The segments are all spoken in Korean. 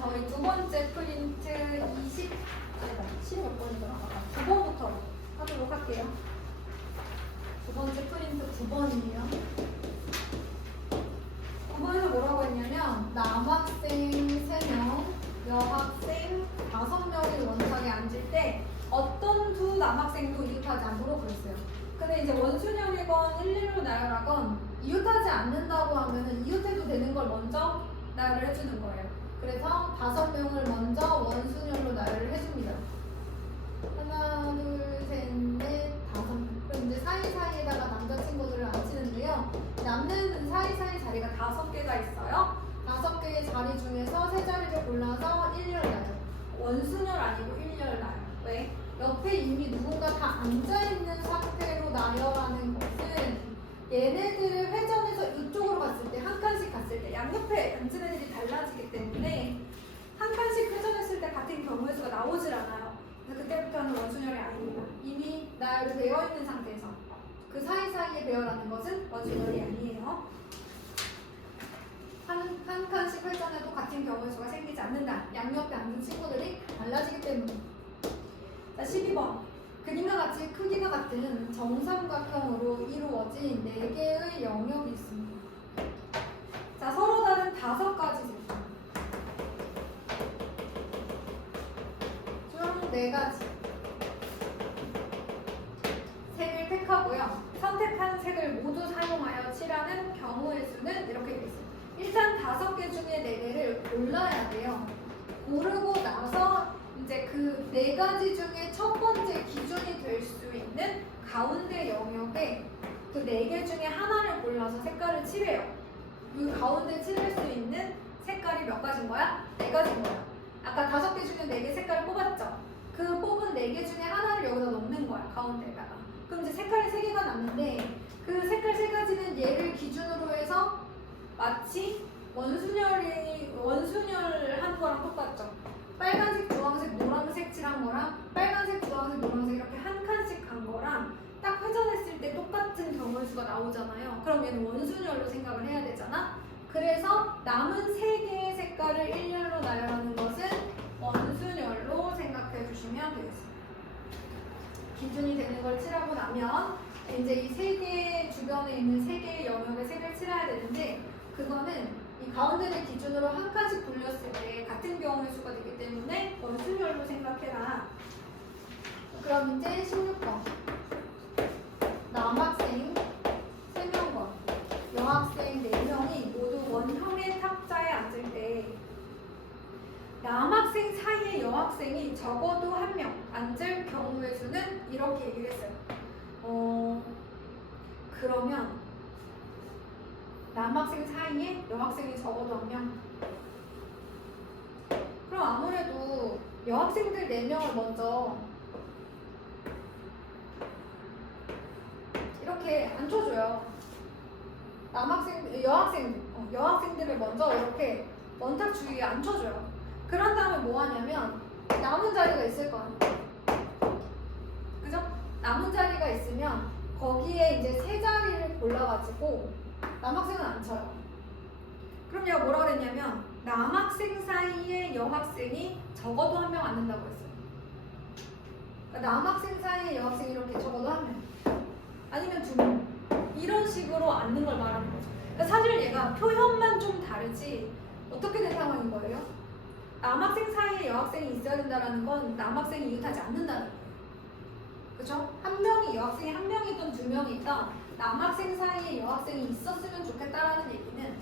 저희 두 번째 프린트 10몇 번이더라? 9번부터 하도록 할게요. 두 번째 프린트 9번이에요. 9번에서 뭐라고 했냐면 남학생 3명, 여학생 5명이 원탁에 앉을 때 어떤 두 남학생도 이웃하지 않도록 그랬어요. 근데 이제 원순열이건 112로 나열하건 이웃하지 않는다고 하면은 이웃해도 되는 걸 먼저 나열을 해주는 거예요. 그래서 5명을 먼저 원순열로 나열을 해줍니다. 하나, 둘, 셋, 넷, 5. 그럼 이제 사이사이에다가 남자친구들을 앉히는데요. 남는 사이사이 자리가 5개가 있어요. 5개의 자리 중에서 3자리를 골라서 1열 나열. 원순열 아니고 1열 나열. 왜? 옆에 이미 누군가 다 앉아있는 상태로 나열하는 것은 얘네들을 회전해서 이쪽으로 갔을 때, 한 칸씩 갔을 때 양옆에 앉은 애들이 달라지기 때문에 한 칸씩 회전했을 때 같은 경우의 수가 나오질 않아요. 그래서 그때부터는 원순열이 아닙니다. 이미 나열이 되어 있는 상태에서 그 사이사이에 배열하는 것은 원순열이 아니에요. 한 칸씩 회전해도 같은 경우의 수가 생기지 않는다. 양옆에 앉은 친구들이 달라지기 때문에. 자, 12번. 그림과 같이 크기가 같은 정삼각형으로 이루어진 4개의 영역이 있습니다. 자, 서로 다른 5가지 제품. 총 4가지. 색을 택하고요. 선택한 색을 모두 사용하여 칠하는 경우의 수는 이렇게 되겠습니다. 일단 5개 중에 4개를 골라야 돼요. 고르고 나서 이제 그 4가지 중에 첫 번째 기준이 될 수 있는 가운데 영역에 그 4개 중에 하나를 골라서 색깔을 칠해요. 그 가운데 칠할 수 있는 색깔이 몇 가지인 거야? 4가지인 거야. 아까 5개 중에 4개 색깔을 뽑았죠? 그 뽑은 4개 중에 하나를 여기다 넣는 거야, 가운데다가. 그럼 이제 색깔이 3개가 남는데 그 색깔 3가지는 얘를 기준으로 해서 마치 원순열 한 거랑 똑같죠? 빨간색, 주황색, 노란색 칠한 거랑 빨간색, 주황색, 노란색 이렇게 한 칸씩 간 거랑 딱 회전했을 때 똑같은 경우의 수가 나오잖아요. 그럼 얘는 원순열로 생각을 해야 되잖아. 그래서 남은 3개의 색깔을 1열로 나열하는 것은 원순열로 생각해 주시면 되겠습니다. 기준이 되는 걸 칠하고 나면 이제 이 3개 주변에 있는 3개의 영역에 색을 칠해야 되는데 그거는 이 가운데를 기준으로 한 칸씩 돌렸을 때 같은 경우의 수가 되기 때문에 원순열로 생각해라. 그럼 이제 16번. 남학생 3명과 여학생 4명이 모두 원형의 탁자에 앉을 때 남학생 사이에 여학생이 적어도 1명 앉을 경우의 수는 이렇게 얘기를 했어요. 그러면 남학생 사이에 여학생이 적어도 1명. 그럼 아무래도 여학생들 4명을 먼저 이렇게 앉혀줘요. 여학생들을 먼저 이렇게 원탁 주위에 앉혀줘요. 그런 다음에 뭐 하냐면 남은 자리가 있을 거 아니에요. 그죠? 남은 자리가 있으면 거기에 이제 3자리를 골라가지고 남학생은 안 쳐요. 그럼 얘가 뭐라 그랬냐면 남학생 사이에 여학생이 적어도 1명 앉는다고 했어요. 그러니까 남학생 사이에 여학생이 이렇게 적어도 1명 아니면 2명 이런 식으로 앉는 걸 말하는 거죠. 그러니까 사실 얘가 표현만 좀 다르지 어떻게 된 상황인 거예요? 남학생 사이에 여학생이 있어야 된다는 건 남학생이 이웃하지 않는다는 거예요. 그죠? 한 명이 여학생이 1명이든 2명이든 남학생 사이에 여학생이 있었으면 좋겠다라는 얘기는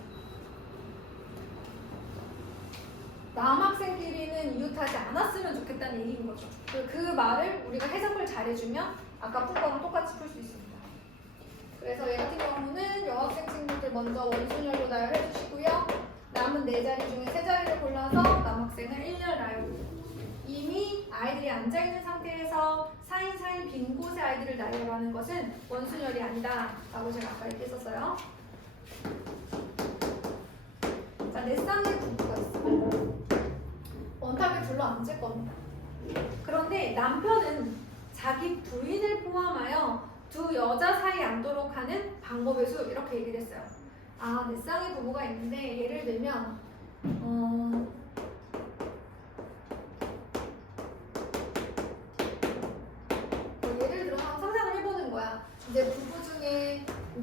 남학생끼리는 이웃하지 않았으면 좋겠다는 얘기인 거죠. 그 말을 우리가 해석을 잘해주면 아까 푼 거랑 똑같이 풀 수 있습니다. 그래서 얘 같은 경우는 여학생 친구들 먼저 원순열로 나열해 주시고요. 남은 4자리 중에 3자리를 골라서 남학생을 1열 나열. 이미 아이들이 앉아있는 상태에서 사이사이 빈 곳에 아이들을 나열하는 것은 원순열이 아니다 라고 제가 아까 얘기했었어요. 자, 내 쌍의 부부가 있어요. 원탁에 둘러 앉을 겁니다. 그런데 남편은 자기 부인을 포함하여 2 여자 사이에 앉도록 하는 방법의 수 이렇게 얘기를 했어요. 내 쌍의 부부가 있는데 예를 들면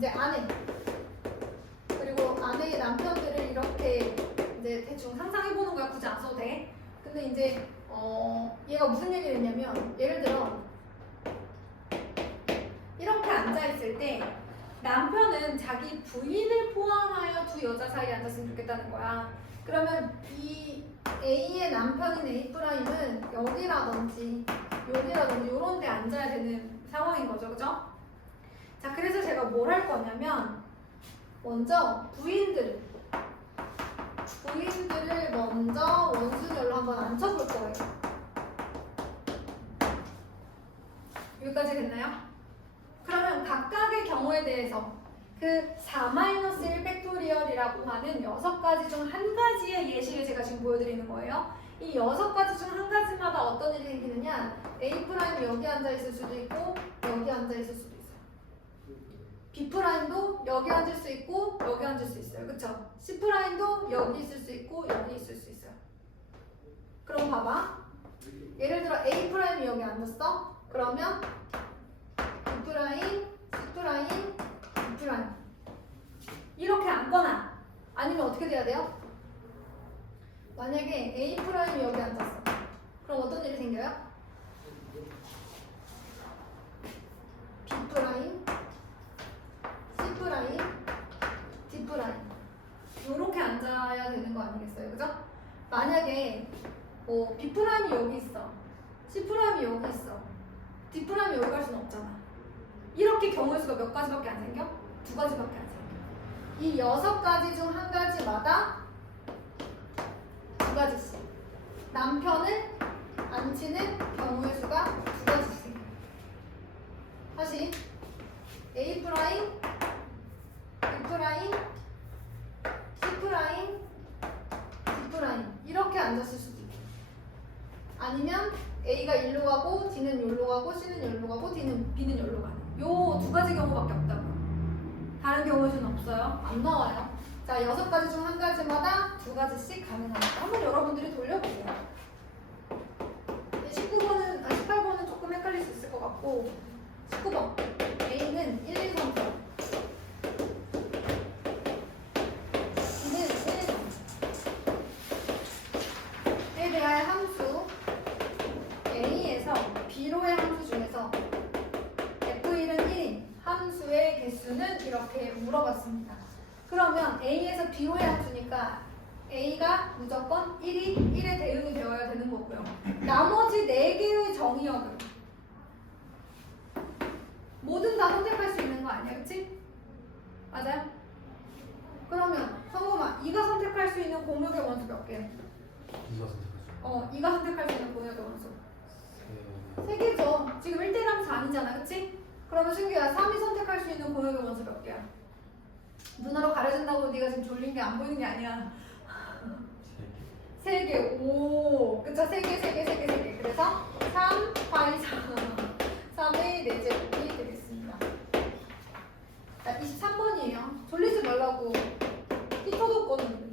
이제 아내 그리고 아내의 남편들을 이렇게 이제 대충 상상해보는 거야. 굳이 안 써도 돼. 근데 이제 얘가 무슨 얘기를 했냐면 예를 들어 이렇게 앉아있을 때 남편은 자기 부인을 포함하여 두 여자 사이에 앉았으면 좋겠다는 거야. 그러면 이 A의 남편인 A'은 여기라든지 이런 데 앉아야 되는 상황인 거죠. 그죠? 자, 그래서 제가 뭘 할 거냐면 먼저 부인들을 먼저 원순열로 한번 앉혀볼 거예요. 여기까지 됐나요? 그러면 각각의 경우에 대해서 그 4-1 팩토리얼이라고 하는 6가지 중 한 가지의 예시를 제가 지금 보여드리는 거예요. 이 6가지 중 한 가지마다 어떤 일이 생기느냐, A'이 여기 앉아있을 수도 있고 여기 앉아있을 수도 있어요. B'도 여기 앉을 수 있고 여기 앉을 수 있어요. 그쵸? C'도 여기 있을 수 있고 여기 있을 수 있어요. 그럼 봐봐. 예를 들어 A'이 여기 앉았어? 그러면 B'C', D'E' 이렇게 앉거나 아니면 어떻게 돼야 돼요? 만약에 A'이 여기 앉았어. 그럼 어떤 일이 생겨요? B'C', D'E' 요렇게 앉아야 되는 거 아니겠어요? 그죠? 만약에 B'이 여기 있어, C'이 여기 있어, D'이 여기 갈 수는 없잖아. 이렇게 경우의 수가 몇 가지밖에 안 생겨? 2가지밖에 안 생겨. 이 6가지 중 한 가지마다 2가지씩 남편을 앉히는 경우의 수가 2가지씩 생겨요. 다시 A', B', C', D' 이렇게 앉았을 수도 있고 아니면 A가 일로 가고 D는 여기로 가고 C는 여기로 가고 B는 여기로 가는 요 2가지 경우밖에 없다고요. 다른 경우의 수는 없어요. 안 나와요. 자, 6가지 중 한 가지마다 2가지씩 가능합니다. 한번 여러분들이 돌려보세요. 18번은 조금 헷갈릴 수 있을 것 같고 19번 A는 1, 2, 3, 4 B는 1, 2, 3 에 대하여 함수 A에서 B로의 함수 중에서 F1은 1인 함수의 개수는 이렇게 물어봤습니다. 그러면 A에서 B로의 함수니까 A가 무조건 1에 대응이 되어야 되는 거고요. 나머지 4개의 정의역은 뭐든 다 선택할 수 있는 거 아니야, 그치? 맞아요? 그러면 성범아, 2가 선택할 수 있는 공역의 원수 몇 개? 2가 선택할 수 2가 선택할 수 있는 공역의 원수 3개 3개죠. 지금 1대랑 4이잖아, 그치? 그러면 신규야, 3이 선택할 수 있는 공역의 원수 몇 개야? 눈으로 가려준다고 네가 지금 졸린 게 안 보이는 게 아니야. 3개. 오, 그쵸? 3개. 그래서 3, 8, 3의 4제곱이 되겠습니다. 자, 23번이에요. 졸리지 말라고. 히터도 꺼는데.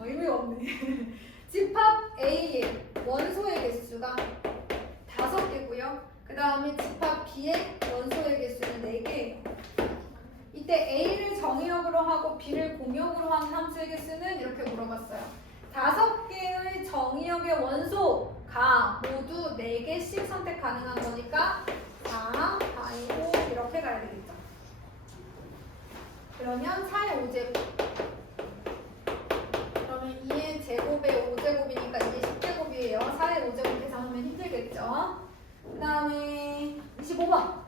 의미가 없네. 집합 A의 원소의 개수가 5개고요. 그 다음에 집합 B의 원소의 개수는 4개예요. 이때 A를 정의역으로 하고 B를 공역으로 한 함수의 개수는 이렇게 물어봤어요. 5개의 정의역의 원소가 모두 4개씩 선택 가능한 거니까 4, 4, 5 이렇게 가야 되겠죠. 그러면 4의 5제곱 그러면 2의 제곱의 5제곱이니까 이게 10제곱이에요. 4의 5제곱 계산하면 힘들겠죠. 그 다음에 25번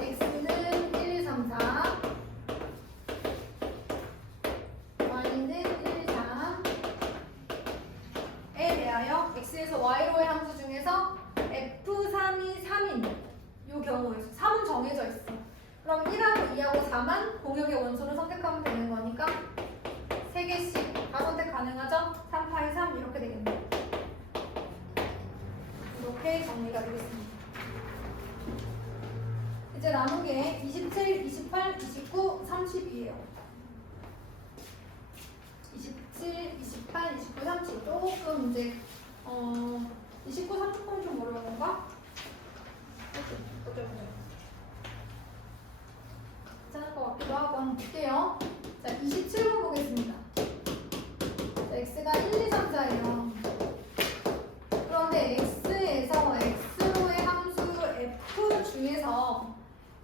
x는 1, 2, 3, 4 y는 1, 2, 3에 대하여 x에서 y로의 함수 중에서 f3이 3인 이 경우에 3은 정해져 있어. 그럼 1하고 2하고 4만 공역의 원소를 선택하면 되는 거니까 3개씩 다 선택 가능하죠? 3, 8, 3 이렇게 되겠네요. 이렇게 정리가 되겠습니다. 이제 남은 게 27, 28, 29, 30이에요. 27, 28, 29, 30 조금 이제 29, 30번 좀 어려운 건가? 괜찮을 것 같기도 하고 한번 볼게요. 자, 27번 보겠습니다. 자, x가 1, 2, 3, 4예요. 그런데 x에서 x로의 함수 f 중에서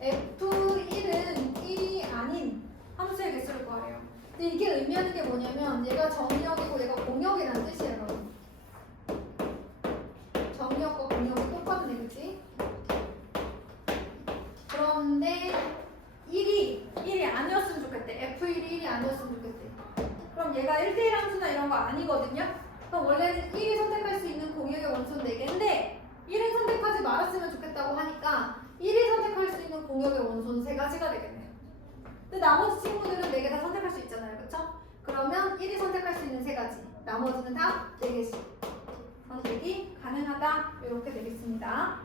f1은 1이 아닌 함수의 개수를 구하래요. 근데 이게 의미하는 게 뭐냐면 얘가 정의역이고 얘가 공역이라는 뜻이에요, 여러분. 정의역과 공역이 똑같네, 그치? 그런데 1이 아니었으면 좋겠대. F1이 1이 아니었으면 좋겠대. 그럼 얘가 1대1 함수나 이런 거 아니거든요? 그럼 원래는 1이 선택할 수 있는 공역의 원소는 4개인데 1을 선택하지 말았으면 좋겠다고 하니까 1이 선택할 수 있는 공역의 원소는 3가지가 되겠네요. 근데 나머지 친구들은 4개 다 선택할 수 있잖아요. 그쵸? 그러면 1이 선택할 수 있는 3가지. 나머지는 다 4개씩. 선택이 가능하다. 이렇게 되겠습니다.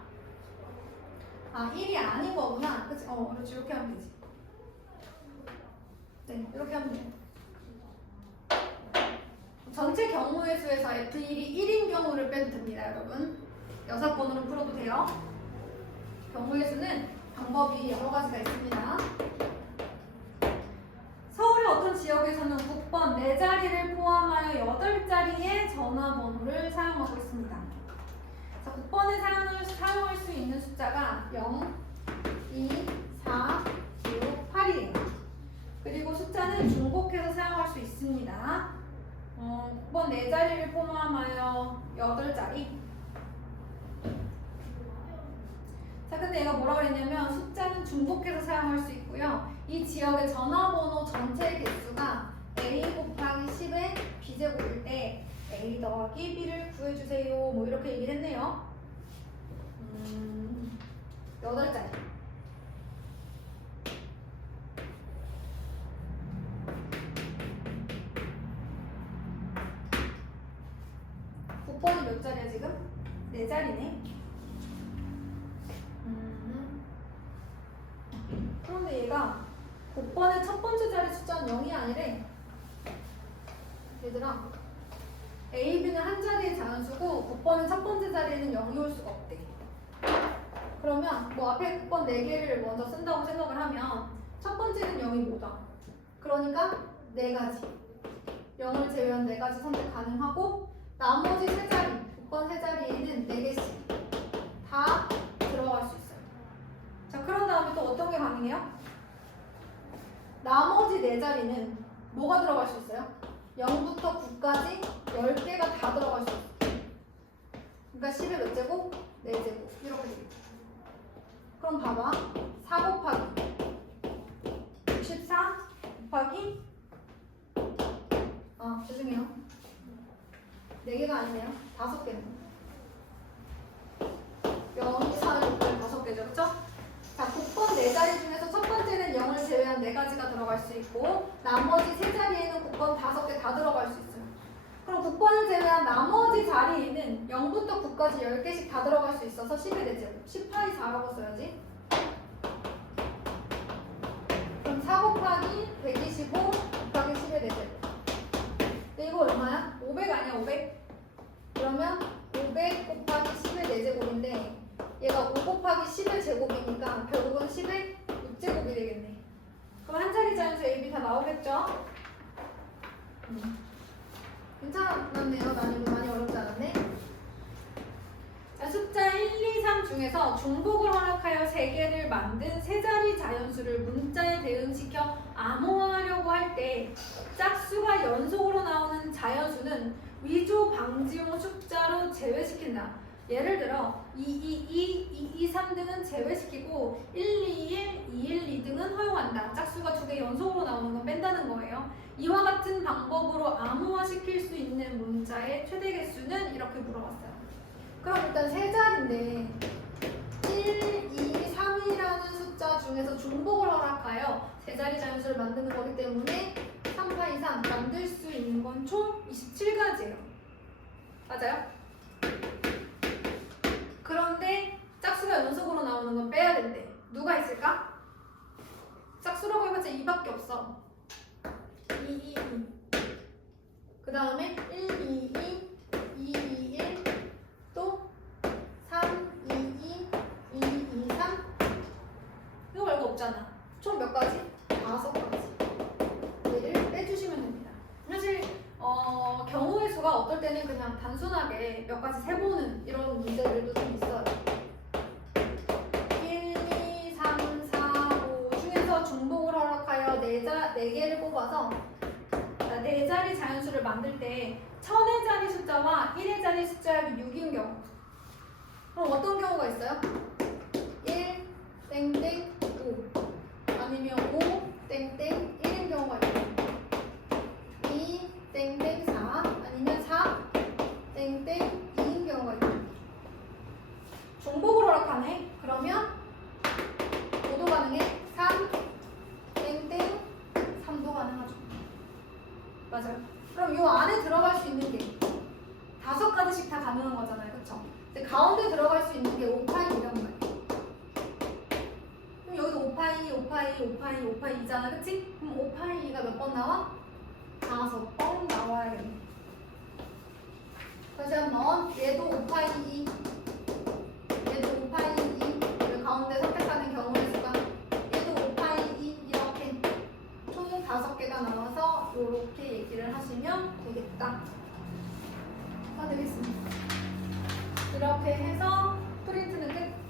아, 1이 아닌 거구나. 그치? 그렇지. 이렇게 하면 되지. 네, 이렇게 하면 돼요. 전체 경우의 수에서 F1이 1인 경우를 빼도 됩니다, 여러분. 6번으로 풀어도 돼요. 경우의 수는 방법이 여러 가지가 있습니다. 서울의 어떤 지역에서는 9번 4자리를 포함하여 8자리의 전화번호를 사용하고 있습니다. 자, 9번에 사용할 수 있는 숫자가 0, 2, 4, 6, 8이에요. 그리고 숫자는 중복해서 사용할 수 있습니다. 9번 4자리를 포함하여 8자리. 자, 근데 얘가 뭐라고 그랬냐면 숫자는 중복해서 사용할 수 있고요. 이 지역의 전화번호 전체 개수가 A 곱하기 10의 B제곱일 때 A 더하기 B를 구해주세요. 뭐 이렇게 얘기를 했네요. 8자리. 곱번이 몇 자리야 지금? 4자리네. 그런데 얘가 곱번의 첫 번째 자리 숫자는 0이 아니래. 얘들아, A, B는 한 자리의 자연수고 곱번의 첫 번째 자리에는 0이 올 수가 없대. 그러면 뭐 앞에 곱번 4개를 먼저 쓴다고 생각을 하면 첫 번째는 0이 뭐다? 그러니까 4가지. 0을 제외한 4가지 선택 가능하고 나머지 3자리, 곱번 3자리에는 4개씩 다 들어갈 수 있어요. 자, 그런 다음에 또 어떤 게 가능해요? 나머지 4자리는 뭐가 들어갈 수 있어요? 0부터 9까지 10개가 다 들어갈 수 있어요. 그러니까 10의 몇 제곱? 4제곱. 이렇게 되겠죠. 그럼 봐봐. 4 곱하기 64 곱하기 죄송해요. 4개가 아니네요. 5개네요. 0, 4, 6, 8, 5개죠. 그쵸? 자, 곱번 4자리 중에서 첫 번째는 0을 제외한 4가지가 들어갈 수 있고 나머지 3자리에는 곱번 5개 다 들어갈 수 있어요. 그럼 곱번을 제외한 나머지 자리에는 0부터 9까지 10개씩 다 들어갈 수 있어서 10의 4제곱 18이 4라고 써야지. 그럼 4 곱하기 125 곱하기 10의 4제곱. 근데 이거 얼마야? 500 아니야 500? 그러면 500 곱하기 10의 4제곱인데 얘가 5 곱하기 10의 제곱이니까 결국은 10의 6제곱이 되겠네. 그럼 한 자리 자연수 A, B 다 나오겠죠? 괜찮았네요. 난이도 많이 어렵지 않았네. 자, 숫자 1, 2, 3 중에서 중복을 허락하여 3개를 만든 3자리 자연수를 문자에 대응시켜 암호화하려고 할 때 짝수가 연속으로 나오는 자연수는 위조 방지용 숫자로 제외시킨다. 예를 들어 222, 223 등은 제외시키고 121, 212 등은 허용한다. 짝수가 2개 연속으로 나오는 건 뺀다는 거예요. 이와 같은 방법으로 암호화시킬 수 있는 문자의 최대 개수는 이렇게 물어봤어요. 그럼 일단 3자리인데 1, 2, 3이라는 숫자 중에서 중복을 허락하여 3자리 자연수를 만드는 거기 때문에 3, 4, 2, 3 만들 수 있는 건 총 27가지예요. 맞아요? 그런데 짝수가 연속으로 나오는 건 빼야 된대. 누가 있을까? 짝수라고 해봤자 2밖에 없어. 2, 2, 2. 그 다음에 1, 2, 2, 2, 2, 1, 또 3, 2, 2, 2, 2, 어떨 때는 그냥 단순하게 몇 가지 세보는 이런 문제들도 좀 있어요. 1, 2, 3, 4, 5 중에서 중복을 허락하여 4개를 뽑아서 4자리 자연수를 만들 때 1000의 자리 숫자와 1의 자리 숫자가 6인 경우. 그럼 어떤 경우가 있어요? 1, 땡땡, 5 아니면 5, 땡땡, 1인 경우가 있고 2, 땡땡, 4 아니면 4, 땡땡, 2인 경우가 있고 중복을 허락하네? 그러면 5도 가능해? 3, 땡땡, 3도 가능하죠. 맞아요. 그럼 이 안에 들어갈 수 있는 게 5가지씩 다 가능한 거잖아요. 그쵸? 근데 가운데 들어갈 수 있는 게 5파이 이런 거예요. 그럼 여기도 5파이 2잖아. 그치? 그럼 5파이 2가 몇 번 나와? 5번 나와야겠네. 다시 한번 얘도 5파이 2 얘도 5파이 2 그 가운데 선택하는 경우의 수가 얘도 5파이 2 이렇게 총 5개가 나와서 이렇게 얘기를 하시면 되겠다. 다 되겠습니다. 이렇게 해서 프린트는 끝.